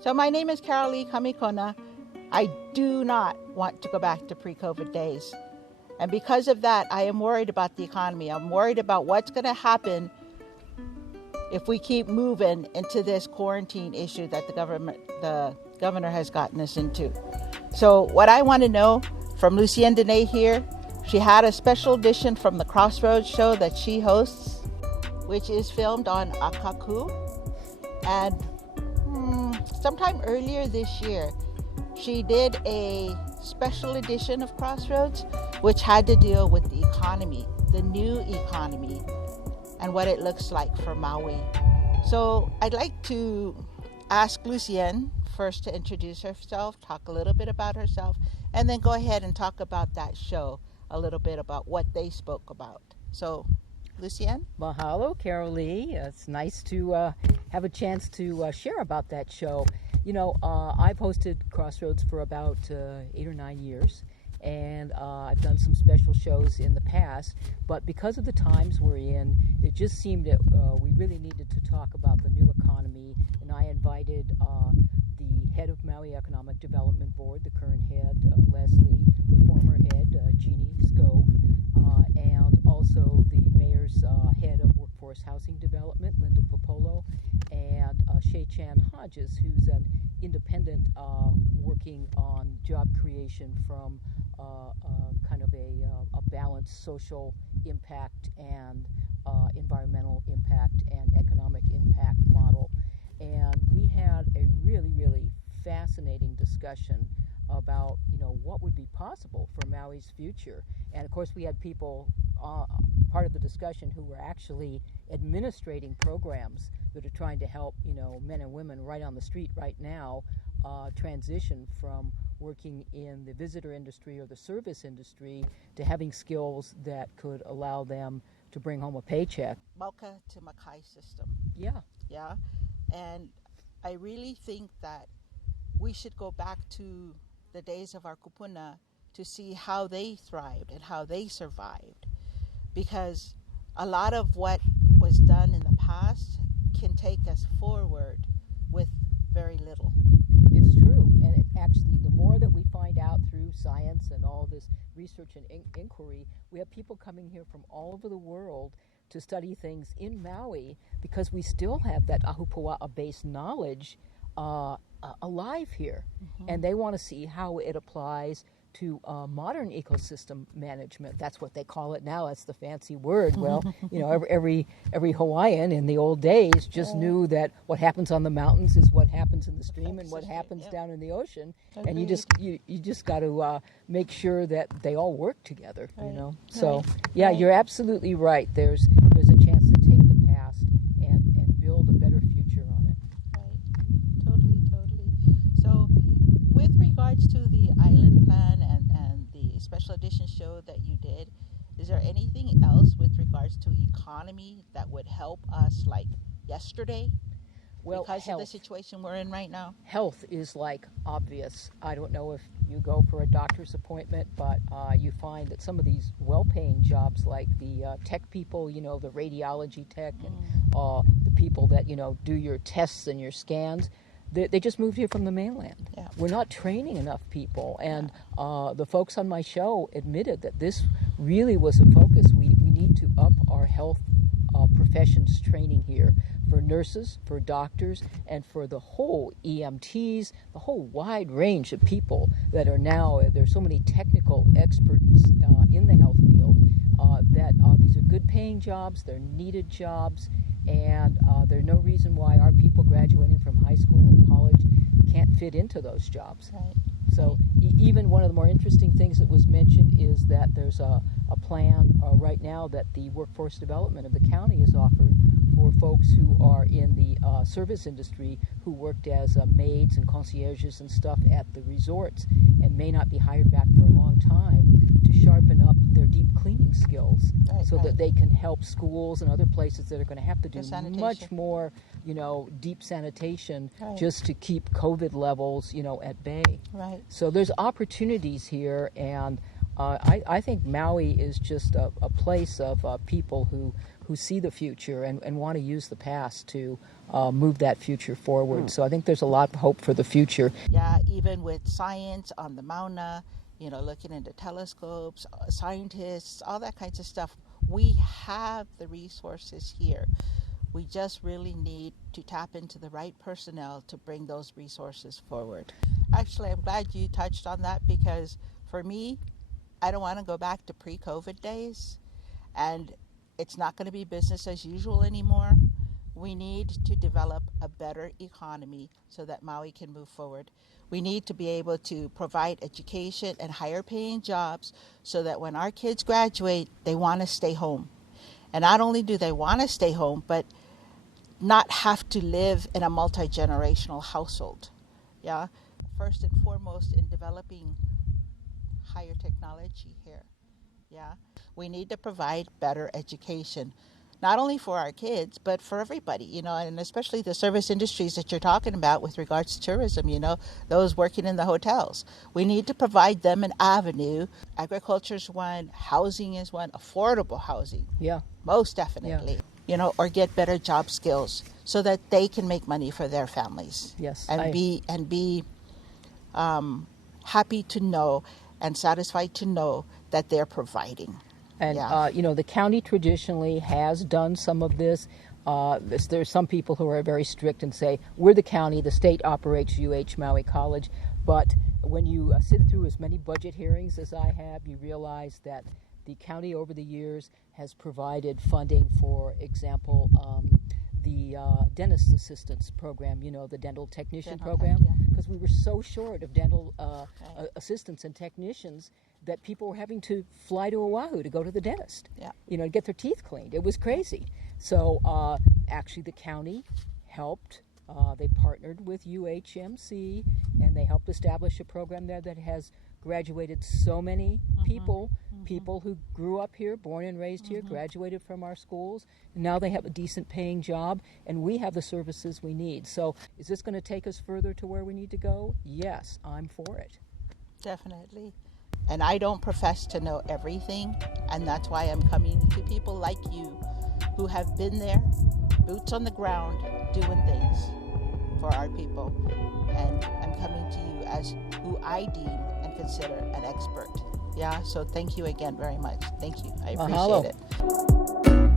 So my name is Carol Lee Kamikona. I do not want to go back to pre-COVID days. And because of that, I am worried about the economy. I'm worried about what's going to happen if we keep moving into this quarantine issue that the governor has gotten us into. So what I want to know from Lucienne Dene here, she had a special edition from the Crossroads show that she hosts, which is filmed on Akaku. And sometime earlier this year, she did a special edition of Crossroads, which had to deal with the economy, the new economy, and what it looks like for Maui. So I'd like to ask Lucienne first to introduce herself, talk a little bit about herself, and then go ahead and talk about that show, a little bit about what they spoke about. So, Lucienne? Mahalo, Carol Lee. It's nice to have a chance to share about that show. You know, I've hosted Crossroads for about 8 or 9 years, and I've done some special shows in the past, but because of the times we're in, it just seemed that we really needed to talk about the new economy, and I invited the head of Maui Economic Development Board, the current head, Leslie, the former head, Jeannie Skog, and also the mayor's head of Workforce Housing Development, Linda Popolo, and Shay Chan Hodges, who's an independent working on job creation from kind of a balanced social impact and environmental impact and economic impact model. And we had a really, really fascinating discussion about, you know, what would be possible for Maui's future. And of course we had people part of the discussion who were actually administrating programs that are trying to help, you know, men and women right on the street right now transition from working in the visitor industry or the service industry to having skills that could allow them to bring home a paycheck. Mauka to Makai system. Yeah. Yeah. And I really think that we should go back to the days of our kupuna to see how they thrived and how they survived. Because a lot of what was done in the past can take us forward with very little. It's true. And it actually, the more that we find out through science and all this research and inquiry, we have people coming here from all over the world to study things in Maui because we still have that ahupua'a-based knowledge alive here. Mm-hmm. And they want to see how it applies to modern ecosystem management. That's what they call it now. That's the fancy word. Well, you know, every Hawaiian in the old days just knew that what happens on the mountains is what happens in the stream and what happens down in the ocean. Agreed. And you just got to make sure that they all work together. Right. You know. So yeah, you're absolutely right. There's a chance to take the past and build a better future on it. Right. Totally. So with regards to the island plan and the special edition show that you did, is there anything else with regards to economy that would help us like yesterday? Well, because health. of the situation we're in right now? Health is like obvious. I don't know if you go for a doctor's appointment, but you find that some of these well-paying jobs like the tech people, you know, the radiology tech and the people that, you know, do your tests and your scans, they just moved here from the mainland. Yeah. We're not training enough people. And the folks on my show admitted that this really was a focus. We need to up our health professions training here for nurses, for doctors, and for the whole EMTs, the whole wide range of people that are now, there's so many technical experts in the health field that these are good paying jobs, they're needed jobs, and there's no reason why our people graduating from high school and college can't fit into those jobs. Right. So even one of the more interesting things that was mentioned is that there's a plan right now that the workforce development of the county has offered for folks who are in the service industry who worked as maids and concierges and stuff at the resorts and may not be hired back for a long time to sharpen up their deep cleaning skills that they can help schools and other places that are going to have to do much more, you know, deep sanitation just to keep COVID levels, you know, at bay. Right. So there's opportunities here, and I think Maui is just a place of people who see the future and want to use the past to move that future forward. So I think there's a lot of hope for the future. Yeah, even with science on the Mauna, looking into telescopes, scientists, all that kinds of stuff. We have the resources here. We just really need to tap into the right personnel to bring those resources forward. Actually, I'm glad you touched on that, because for me, I don't want to go back to pre-COVID days, and it's not going to be business as usual anymore. We need to develop a better economy so that Maui can move forward. We need to be able to provide education and higher paying jobs so that when our kids graduate, they want to stay home. And not only do they want to stay home, but not have to live in a multi-generational household. Yeah. First and foremost, in developing higher technology here. Yeah. We need to provide better education, not only for our kids, but for everybody, and especially the service industries that you're talking about with regards to tourism, those working in the hotels. We need to provide them an avenue. Agriculture's one, housing is one, affordable housing. Yeah. Most definitely. Yeah. Or get better job skills so that they can make money for their families. Yes. And be happy to know and satisfied to know that they're providing. And, yeah. The county traditionally has done some of this. There's some people who are very strict and say, we're the county, the state operates UH Maui College. But when you sit through as many budget hearings as I have, you realize that the county over the years has provided funding, for example, the dentist assistance program, the dental technician program, because we were so short of dental assistants and technicians that people were having to fly to Oahu to go to the dentist, to get their teeth cleaned. It was crazy. So actually the county helped. They partnered with UHMC, and they helped establish a program there that has graduated so many people who grew up here, born and raised here, graduated from our schools, and now they have a decent paying job, and we have the services we need. So is this going to take us further to where we need to go? Yes, I'm for it. Definitely. And I don't profess to know everything, and that's why I'm coming to people like you who have been there, boots on the ground, doing things for our people. And I'm coming to you as who I deem and consider an expert. Yeah, so thank you again very much. Thank you. I appreciate it.